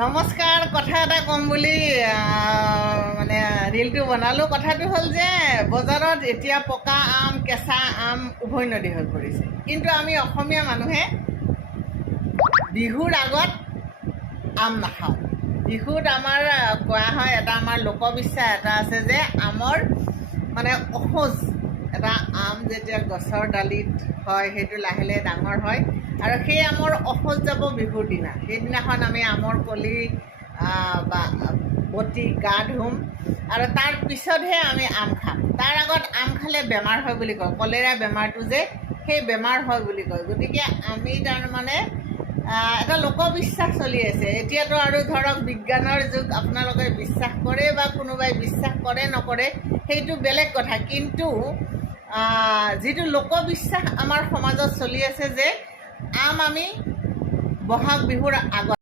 নমস্কাৰ। কথা এটা ক'ম বুলি মানে ৰীলটো বনালোঁ। কথাটো হ'ল যে বজাৰত এতিয়া পকা আম, কেঁচা আম উভৈনদী হৈ পৰিছে, কিন্তু আমি অসমীয়া মানুহে বিহুৰ আগত আম নাখাওঁ। বিহুত আমাৰ কোৱা হয়, এটা আমাৰ লোকবিশ্বাস এটা আছে যে আমৰ মানে অসোজ এটা আম যেতিয়া গছৰ ডালিত হয়, সেইটো লাহে লাহে ডাঙৰ হয় আৰু সেই আমৰ অসোজ যাব বিহুৰ দিনা। সেইদিনাখন আমি আমৰ কলি বা বটি গা ধুম আৰু তাৰ পিছতহে আমি আম খাম। তাৰ আগত আম খালে বেমাৰ হয় বুলি কয়, কলেৰা বেমাৰটো যে সেই বেমাৰ হয় বুলি কয়। গতিকে আমি তাৰমানে এটা লোকবিশ্বাস চলি আছে। এতিয়াতো আৰু ধৰক বিজ্ঞানৰ যুগ, আপোনালোকে বিশ্বাস কৰে বা কোনোবাই বিশ্বাস কৰে নকৰে সেইটো বেলেগ কথা, কিন্তু যিটো লোকবিশ্বাস আমাৰ সমাজত চলি আছে যে আম আমি বহাগ বিহুৰ আগত